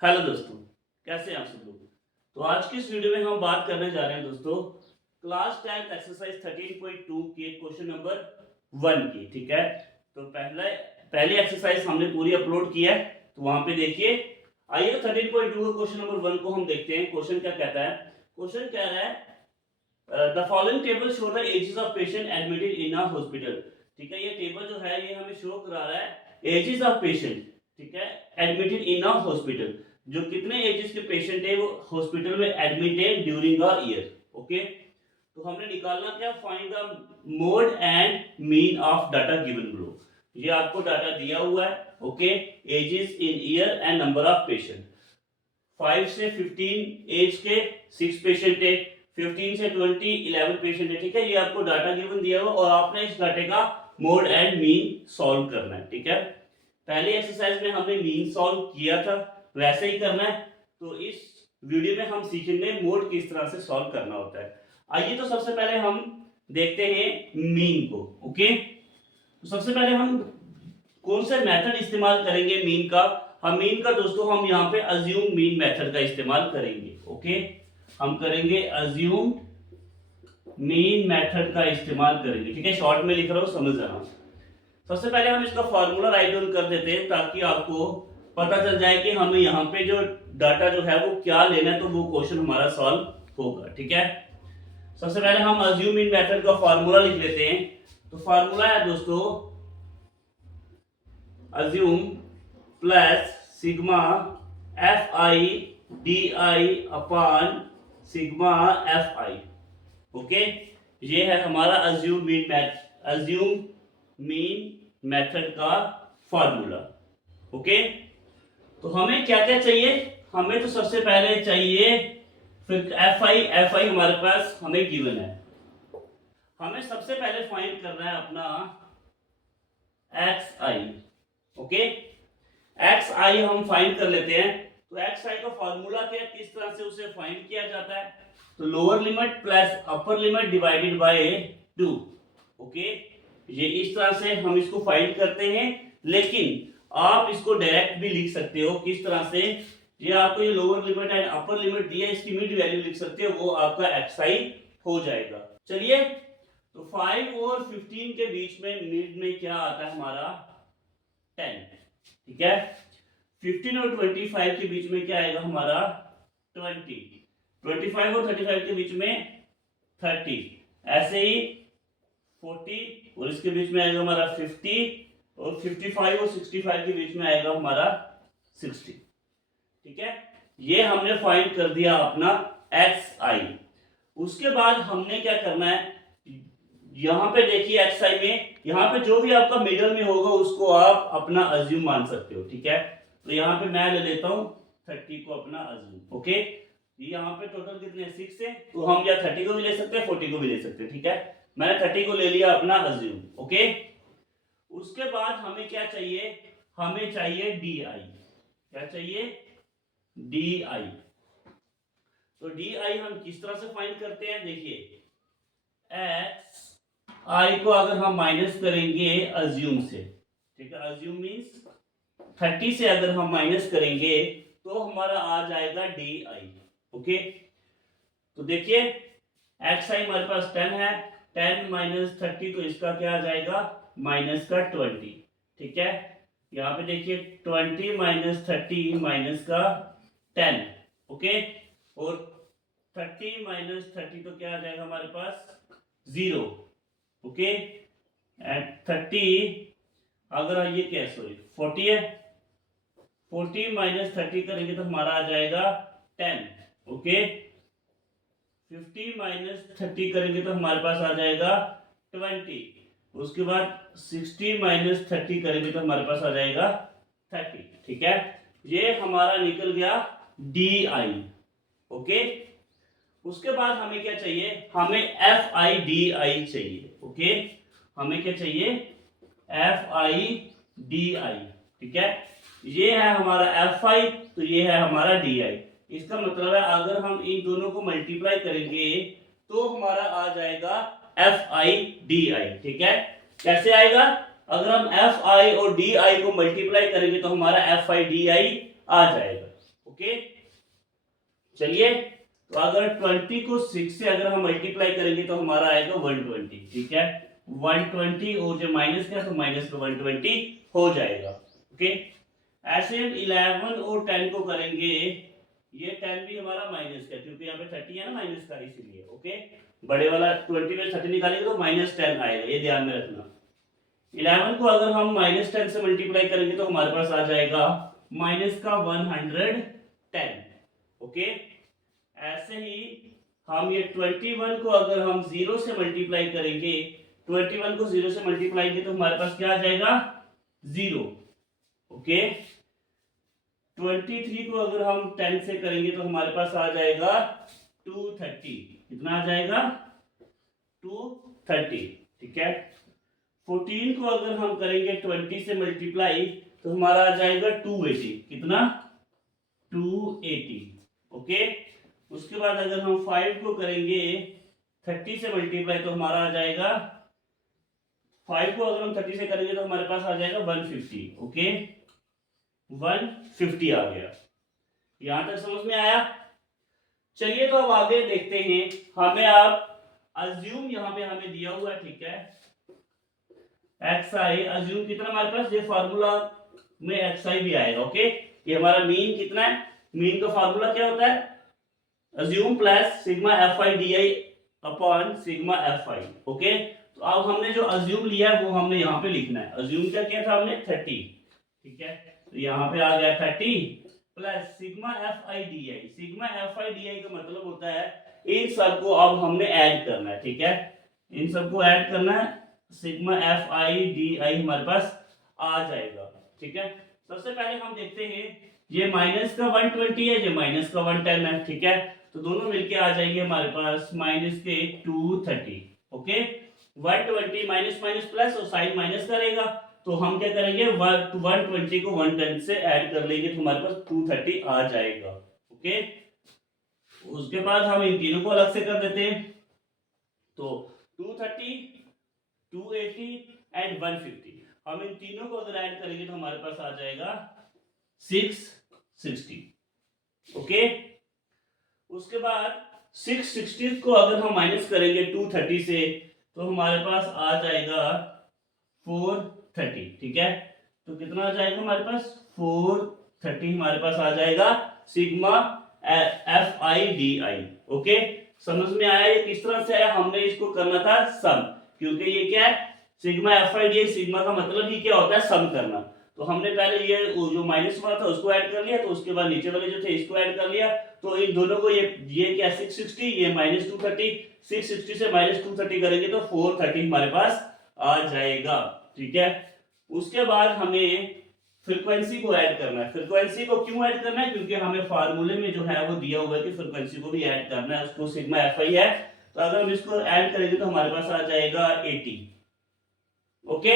Hello दोस्तों, कैसे हैं आप सब लोग। तो आज की इस वीडियो में हम बात करने जा रहे हैं दोस्तों क्लास 10 एक्सरसाइज 13.2 के क्वेश्चन नंबर 1 की। ठीक है, तो पहली एक्सरसाइज हमने पूरी अपलोड की है, तो वहां पे देखिए। आइए तो 13.2 का क्वेश्चन नंबर 1 को हम देखते हैं। क्वेश्चन क्या कहता है। क्वेश्चन कह रहा है the following table show the ages of patient admitted in a hospital. ठीक है, ये टेबल जो है ये हमें शो करा रहा है एजेस ऑफ पेशेंट, ठीक है, एडमिटेड इन अ हॉस्पिटल। जो कितने एजेस के पेशेंट है वो हॉस्पिटल में एडमिट है ड्यूरिंग अ ईयर। ओके, तो हमने निकालना क्या, find the mode and mean of data given below. ये आपको डाटा दिया हुआ है। Okay, ages in year and number of patient. 5 से 15 एज के 6 पेशेंट है, 15 से 20 11 पेशेंट है। ठीक है, ये आपको डाटा गिवन दिया हुआ और आपने इस डाटे का मोड एंड मीन सॉल्व करना है। ठीक है, पहली एक्सरसाइज में हमने मीन सॉल्व किया था, वैसे ही करना है। तो इस वीडियो में हम सीखेंगे मोड किस तरह से सॉल्व करना होता है। आइए तो सबसे पहले हम देखते हैं मीन को। ओके, तो सबसे पहले हम कौन सा मेथड इस्तेमाल करेंगे मीन का। हम मीन का दोस्तों हम यहाँ पे अज्यूम मीन मेथड का इस्तेमाल करेंगे। ओके, हम करेंगे अज्यूम मीन मेथड का इस्तेमाल करेंगे। ठीक है, शॉर्ट में लिख रहा हूँ, समझ जाना। सबसे पहले हम इसका फॉर्मूला राइट डाउन कर देते हैं ताकि आपको पता चल जाए कि हमें यहाँ पे जो डाटा जो है वो क्या लेना है, तो वो क्वेश्चन हमारा सॉल्व होगा। ठीक है, सबसे पहले हम अज्यूम इन मेथड का फॉर्मूला लिख लेते हैं। तो फॉर्मूला है दोस्तों assume plus sigma F I D I upon sigma F I. Okay, ये है हमारा अज्यूम मीन मेथड का फॉर्मूला। ओके, तो हमें क्या क्या चाहिए। हमें तो सबसे पहले चाहिए फिर एफ आई हमारे पास हमें गिवन है। हमें सबसे पहले फाइंड करना है अपना एक्स आई। ओके, एक्स आई हम फाइंड कर लेते हैं। तो एक्स आई का फॉर्मूला क्या है, किस तरह से उसे फाइंड किया जाता है। तो lower limit plus upper limit divided by 2। Okay, ये इस तरह से हम इसको फाइंड करते हैं, लेकिन आप इसको डायरेक्ट भी लिख सकते हो। किस तरह से, ये आपको ये lower limit and upper limit दिया है, इसकी मिड वैल्यू लिख सकते हो, वो आपका एक्स आई हो जाएगा। चलिए, तो 5 और 15 के बीच में मिड में क्या आता है हमारा 10। ठीक है, 15 और 25 के बीच में क्या आएगा हमारा 20, 25 और 35 के बीच में 30, ऐसे ही 40 और इसके बीच में आएगा हमारा 50 और 55 और 65 के बीच में आएगा हमारा 60। ठीक है, ये हमने फाइंड कर दिया अपना एक्स आई। उसके बाद हमने क्या करना है, यहां पे देखिए एक्स आई में यहां पे जो भी आपका मिडल में होगा उसको आप अपना अज्यूम मान सकते हो। ठीक है, तो यहां पे मैं ले लेता हूं 30 को अपना अज्यूम। ओके, यहाँ पे टोटल कितने 6 है, तो हम या 30 को भी ले सकते हैं 40 को भी ले सकते हैं। ठीक है, मैंने 30 को ले लिया अपना अज्यूम। ओके, उसके बाद हमें क्या चाहिए, हमें चाहिए डी आई। क्या चाहिए, डी आई। तो डी आई हम किस तरह से फाइंड करते हैं, देखिए एक्स आई को अगर हम माइनस करेंगे अज्यूम से, ठीक है, अज्यूम मीन्स 30 से अगर हम माइनस करेंगे तो हमारा आ जाएगा डी आई। ओके, तो देखिए एक्स आई हमारे पास 10 है, 10 माइनस 30 तो इसका क्या आ जाएगा माइनस का 20। ठीक है, यहाँ पे देखिए 20 माइनस 30 माइनस का 10। ओके, और 30 माइनस 30 तो क्या आ जाएगा हमारे पास 0। ओके, एंड 30 अगर ये क्या है, सॉरी 40 है, 40 माइनस 30 करेंगे तो हमारा आ जाएगा 10। ओके, 50 माइनस 30 करेंगे तो हमारे पास आ जाएगा 20। उसके बाद 60 माइनस 30 करेंगे तो हमारे पास आ जाएगा 30। ठीक है, ये हमारा निकल गया डी आई। ओके, उसके बाद हमें क्या चाहिए, हमें एफ आई डी आई चाहिए। ओके, हमें क्या चाहिए, एफ आई डी आई। ठीक है, ये है हमारा एफ आई, तो ये है हमारा डी आई। इसका मतलब है अगर हम इन दोनों को मल्टीप्लाई करेंगे तो हमारा आ जाएगा एफ आई डी आई। ठीक है, कैसे आएगा, अगर हम एफ आई और डी आई को मल्टीप्लाई करेंगे तो हमारा एफ आई डी आई आ जाएगा। ओके, चलिए तो अगर 20 को 6 से अगर हम मल्टीप्लाई करेंगे तो हमारा आएगा 120, ठीक है, 120 और जो माइनस का तो माइनस का 120 हो जाएगा। ओके, ऐसे हम 11 और 10 को करेंगे, ये 10 भी हमारा माइनस का, क्योंकि यहाँ पे 30 है ना माइनस का, इसीलिए। ओके, बड़े वाला 20 में 30 निकालेंगे तो -10 आएगा, ये ध्यान में रखना। 11 को अगर हम -10 से मल्टीप्लाई करेंगे तो हमारे पास आ जाएगा माइनस का 110। ओके, ऐसे ही हम ये 21 को अगर हम 0 से मल्टीप्लाई करेंगे, 21 को 0 से मल्टीप्लाई करेंगे तो हमारे पास क्या आ जाएगा 0। ओके, 23 को अगर हम 10 से करेंगे तो हमारे पास आ जाएगा 230। कितना आ जाएगा 230, ठीक है। 14 को अगर हम करेंगे 20 से मल्टीप्लाई तो हमारा आ जाएगा 280। कितना 280। ओके, उसके बाद अगर हम 5 को करेंगे 30 से मल्टीप्लाई तो हमारा आ जाएगा, 5 को अगर हम 30 से करेंगे तो हमारे पास आ जाएगा 150। ओके, 150 आ गया। यहां तक समझ में आया? चलिए तो अब आगे देखते हैं। हमें आप अज्यूम यहाँ पे हमें दिया हुआ है, ठीक है, xi अज्यूम कितना हमारे पास, ये फार्मूला में xi भी आएगा। ओके, ये हमारा मीन कितना है, मीन का फार्मूला क्या होता है, assume plus sigma fi di upon sigma fi। Okay, तो अब हमने जो अज्यूम लिया है वो हमने यहाँ पे लिखना है। अज्यूम क्या किया था हमने 30, ठीक है, तो यहाँ पे आ गया 30 plus sigma fi di। Sigma fi di का मतलब होता है इन सबको अब हमने ऐड करना है, ठीक है, इन सबको ऐड करना है, सिग्मा fi di हमारे पास आ जाएगा, ठीक है। सबसे पहले हम देखते हैं, ये माइनस का 120 है, ये माइनस का 110 है, ठीक है, तो दोनों मिलके आ जाएंगे हमारे पास माइनस के 230। ओके, 120 माइनस माइनस प्लस और साइन माइनस करेगा, तो हम क्या करेंगे 120 को 110 से ऐड कर लेंगे तो हमारे पास 230 आ जाएगा। ओके, उसके बाद हम इन तीनों को अलग से कर देते हैं, तो 230, 280 एंड 150, हम इन तीनों को अगर ऐड करेंगे तो हमारे पास आ जाएगा 660। ओके, उसके बाद 660 को अगर हम माइनस करेंगे 230 से तो हमारे पास आ जाएगा 430, ठीक है, तो कितना आ जाएगा हमारे पास 430 हमारे पास आ जाएगा सिग्मा fi di। ओके, समझ में आया ये किस तरह से आया, हमने इसको करना था सम, क्योंकि ये क्या है सिग्मा fi di, सिग्मा का मतलब ही क्या होता है सम करना, तो हमने पहले ये जो माइनस वाला था उसको ऐड कर लिया, तो उसके बाद नीचे वाले जो थे इसको ऐड कर लिया, तो इन दोनों को ये क्या 660, ये -230, 660 से -230 करेंगे तो 430 हमारे पास आ जाएगा, ठीक है। उसके बाद हमें फ्रीक्वेंसी को ऐड करना है। फ्रीक्वेंसी को क्यों ऐड करना है, क्योंकि हमें फार्मूले में जो है वो दिया हुआ है कि फ्रीक्वेंसी को भी ऐड करना है, उसको सिग्मा fi है, तो अगर हम इसको ऐड करेंगे तो हमारे पास आ जाएगा 80। ओके,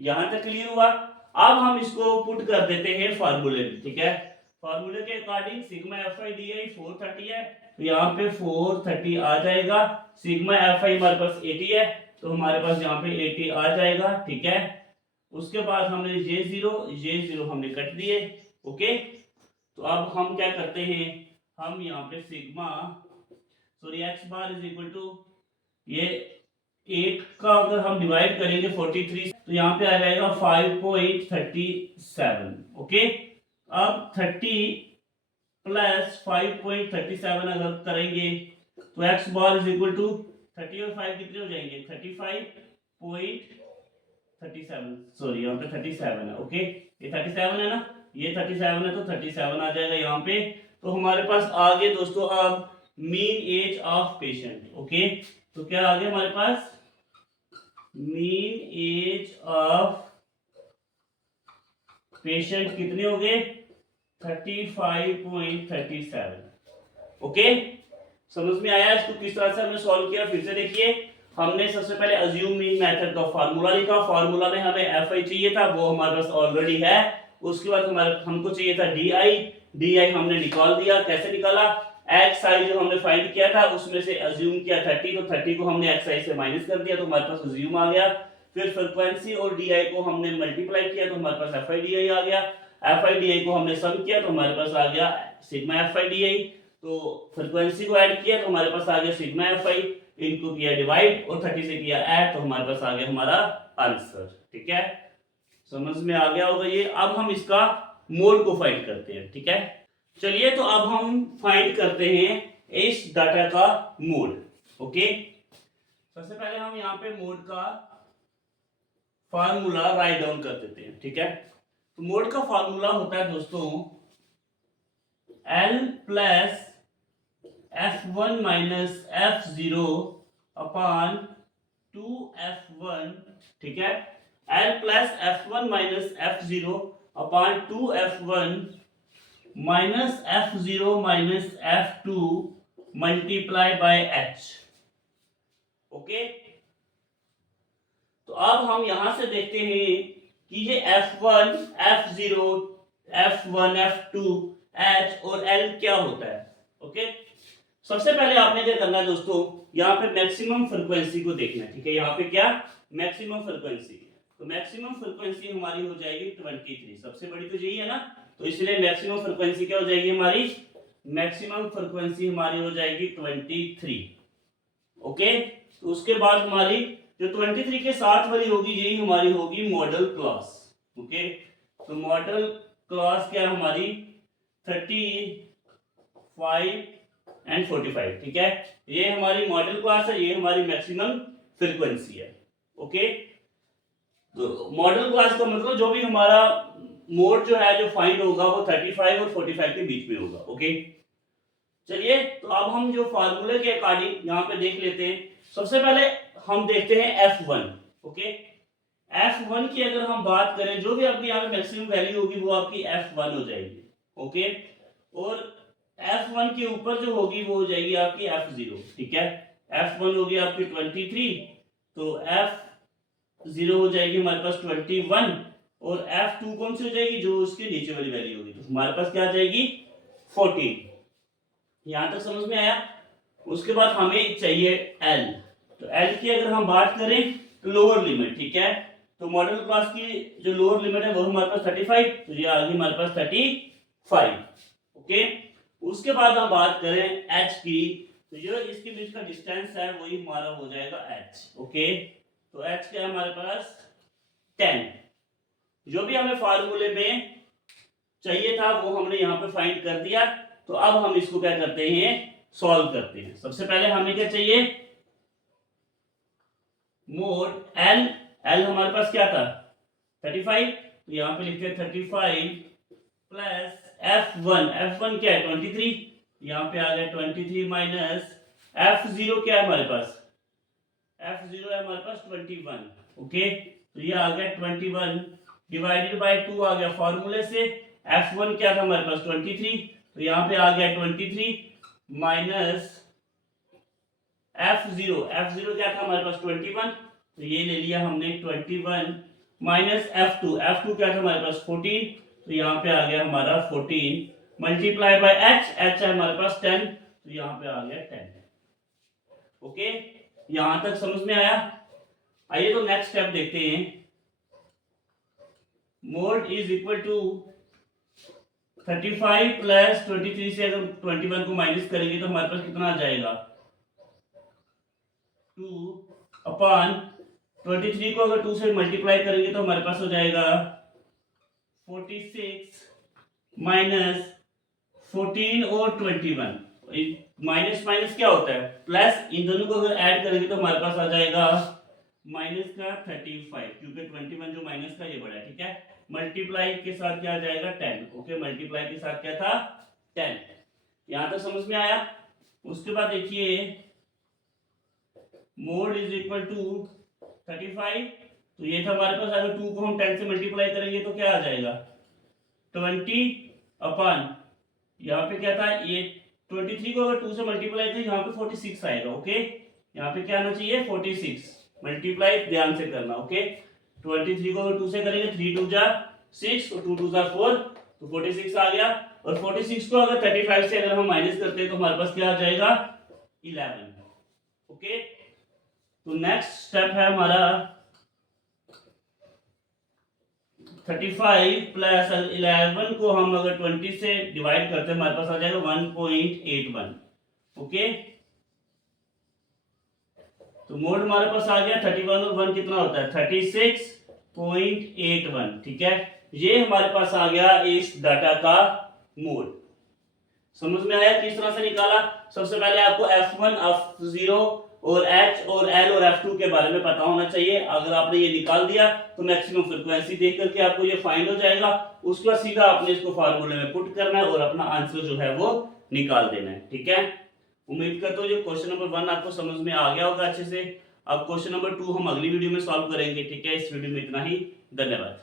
यहां तक क्लियर हुआ? अब हम इसको पुट कर देते हैं फार्मूले में, ठीक है, फार्मूले के अकॉर्डिंग सिग्मा fi di 430 है, तो यहाँ पे 430 आ जाएगा, सिग्मा fi हमारे पास 80 है, तो हमारे पास यहाँ पे 80 आ जाएगा, ठीक है। उसके बाद हमने J0 हमने कट दिए। ओके, तो अब हम क्या करते हैं, हम यहाँ पे sigma x bar is equal to ये 8 का अगर हम डिवाइड करेंगे 43 तो यहाँ पे आ जाएगा 5.37। ओके, अब 30 प्लस 5.37 अगर करेंगे तो x bar is equal to 30 और 5 कितने हो जाएंगे 35.37, सॉरी यहाँ पे 37 है। ओके, ये 37 है ना, ये 37 है तो 37 आ जाएगा यहाँ पे। तो हमारे पास आगे दोस्तों अब mean age of patient. Okay, तो क्या आ गया हमारे पास मीन एज ऑफ पेशेंट कितने हो गए 35.37। ओके, समझ में आया इसको किस तरह से हमने सॉल्व किया? फिर से देखिए, हमने सबसे पहले अज्यूम मीन मेथड का फार्मूला लिखा, फार्मूला में हमें fi चाहिए था, वो हमारे पास ऑलरेडी है। उसके बाद हमको चाहिए था di हमने निकाल दिया। कैसे निकाला? xi जो हमने फाइंड किया था उसमें से अज्यूम किया 30, तो 30 को हमने xi से माइनस कर दिया तो हमारे पास अज्यूम आ गया। फिर फ्रीक्वेंसी और di को हमने मल्टीप्लाई किया तो हमारे पास fi di आ गया। एफ आई डी आई को हमने सम किया तो हमारे पास आ गया sigma F I D I, तो फ्रीक्वेंसी को ऐड किया तो हमारे पास आ गया सिग्मा एफ आई, इनको किया डिवाइड और 30 से किया ऐड तो हमारे पास आ गया हमारा आंसर। ठीक है, समझ में आ गया होगा ये। अब हम इसका मोड को फाइंड करते हैं। ठीक है, चलिए तो अब हम फाइंड करते हैं इस डाटा का मोड। ओके, सबसे पहले हम यहाँ पे मोड का फार्मूला राइट डाउन कर देते हैं। ठीक है, तो मोड का फार्मूला होता है दोस्तों L plus F1 minus F0 upon 2F1। ठीक है, L plus F1 minus F0 upon 2F1 minus F0 minus F2 multiply by H। Okay, तो अब हम यहां से देखते हैं कि ये F1, F0, F1, F2, H और L क्या होता है। ओके, सबसे पहले आपने क्या करना है दोस्तों, यहाँ पे मैक्सिमम फ्रीक्वेंसी को देखना है। ठीक है, यहाँ पे क्या मैक्सिमम फ्रीक्वेंसी, तो मैक्सिमम फ्रीक्वेंसी हमारी हो जाएगी 23, सबसे बड़ी तो यही है ना, तो इसलिए मैक्सिमम फ्रीक्वेंसी क्या हो जाएगी हमारी, मैक्सिमम फ्रीक्वेंसी हमारी हो जाएगी 23। ओके, तो उसके बाद हमारी जो 23 के साथ वाली होगी यही हमारी होगी मॉडल क्लास। ओके, तो मॉडल क्लास क्या है हमारी 35 एंड 45। ठीक है, ये हमारी मॉडल क्लास है, ये हमारी मैक्सिमम फ्रीक्वेंसी है। ओके, तो मॉडल क्लास का मतलब जो भी हमारा मोड जो है जो फाइंड होगा वो 35 और 45 के बीच में होगा। ओके, चलिए तो अब हम जो फार्मूले के अकॉर्डिंग यहाँ पे देख लेते हैं। सबसे पहले हम देखते हैं F1। ओके, F1 की अगर हम बात करें, जो भी आपकी यहाँ पे मैक्सिमम वैल्यू होगी वो आपकी F1 हो जाएगी। ओके, और F1 के ऊपर जो होगी वो हो जाएगी आपकी F0। ठीक है, F1 होगी आपकी 23, तो F0 हो जाएगी हमारे पास 21 और F2 कौन सी हो जाएगी, जो उसके नीचे वाली वैल्यू होगी, तो हमारे पास क्या आ जाएगी 14। यहां तक समझ में आया। उसके बाद हमें चाहिए L, तो L की अगर हम बात करें तो लोअर लिमिट। ठीक है, तो मॉडल क्लास की जो लोअर लिमिट है वो हमारे पास 35, तो ये आ गई हमारे पास 35। ओके, उसके बाद हम बात करें H की, तो जो इसके बीच का डिस्टेंस है वही हमारा हो जाएगा H। ओके, तो H क्या है हमारे पास 10। जो भी हमें फार्मूले में चाहिए था वो हमने यहाँ पे फाइंड कर दिया। तो अब हम इसको क्या करते हैं, सॉल्व करते हैं। सबसे पहले हमें क्या चाहिए, मोड L, L हमारे पास क्या था 35, तो यहाँ पे लिखते हैं 35 प्लस F1, F1 क्या है 23, यहाँ पे आ गया 23 माइनस F0 क्या है हमारे पास, F0 है हमारे पास 21। ओके, तो ये आ गया 21 डिवाइडेड बाय 2 आ गया फार्मूले से। F1 क्या था हमारे पास 23, तो यहाँ पे आ गया 23 माइनस F0, F0 क्या था हमारे पास 21, तो ये ले लिया हमने 21 माइनस F2, F2 क्या था हमारे पास 14, तो यहाँ पे आ गया हमारा 14 मल्टीप्लाई बाय H, H है हमारे पास 10, तो यहाँ पे आ गया 10। ओके, यहां तक समझ में आया। आइए तो नेक्स्ट स्टेप देखते हैं। Mode is equal to 35 plus 23 से अगर 21 को माइनस करेंगे तो हमारे पास कितना आ जाएगा 2 अपॉन 23 को अगर 2 से मल्टीप्लाई करेंगे तो हमारे पास हो जाएगा 46 माइनस 14 और 21। माइनस माइनस क्या होता है प्लस, इन दोनों को अगर ऐड करेंगे तो हमारे पास आ जाएगा माइनस का 35, क्योंकि 21 जो माइनस का ये बड़ा है। ठीक है, मल्टीप्लाई के साथ क्या आ जाएगा 10। ओके, मल्टीप्लाई के साथ क्या था 10। यहां तक समझ में आया। उसके बाद देखिए मोड इज इक्वल टू 35, तो ये था हमारे पास, अगर 2 को हम 10 से मल्टीप्लाई करेंगे तो क्या आ जाएगा 20 अपॉन, यहाँ पे क्या था ये 23 को अगर 2 से मल्टीप्लाई करें यहाँ पे 46 आएगा। ओके, यहाँ पे क्या आना चाहिए 46 मल्टीप्लाई, ध्यान से करना। ओके, 23 को अगर 2 से करेंगे 3 2 जा 6 और 2 2 जा 4, तो 46 आ गया। और 46 को अगर 35 से अगर हम माइनस करते हैं तो हमारे पास क्या आ जाएगा 11। ओके, तो नेक्स्ट स्टेप है हमारा 35 प्लस 11 को हम अगर 20 से डिवाइड करते हैं हमारे पास आ जाएगा 1.81। ओके, तो मोड हमारे पास आ गया 31 और 1 कितना होता है 36.81। ठीक है, ये हमारे पास आ गया इस डाटा का मोड। समझ में आया किस तरह से निकाला? सबसे पहले आपको F1 F0 और H और L और F2 के बारे में पता होना चाहिए। अगर आपने ये निकाल दिया तो मैक्सिमम फ्रीक्वेंसी देख करके आपको ये फाइंड हो जाएगा। उसके बाद सीधा आपने इसको फार्मूले में पुट करना है और अपना आंसर जो है वो निकाल देना है। ठीक है, उम्मीद करता हूँ जो क्वेश्चन नंबर 1 आपको समझ में आ गया होगा अच्छे से। अब क्वेश्चन नंबर 2 हम अगली वीडियो में सॉल्व करेंगे। ठीक है, इस वीडियो में इतना ही, धन्यवाद।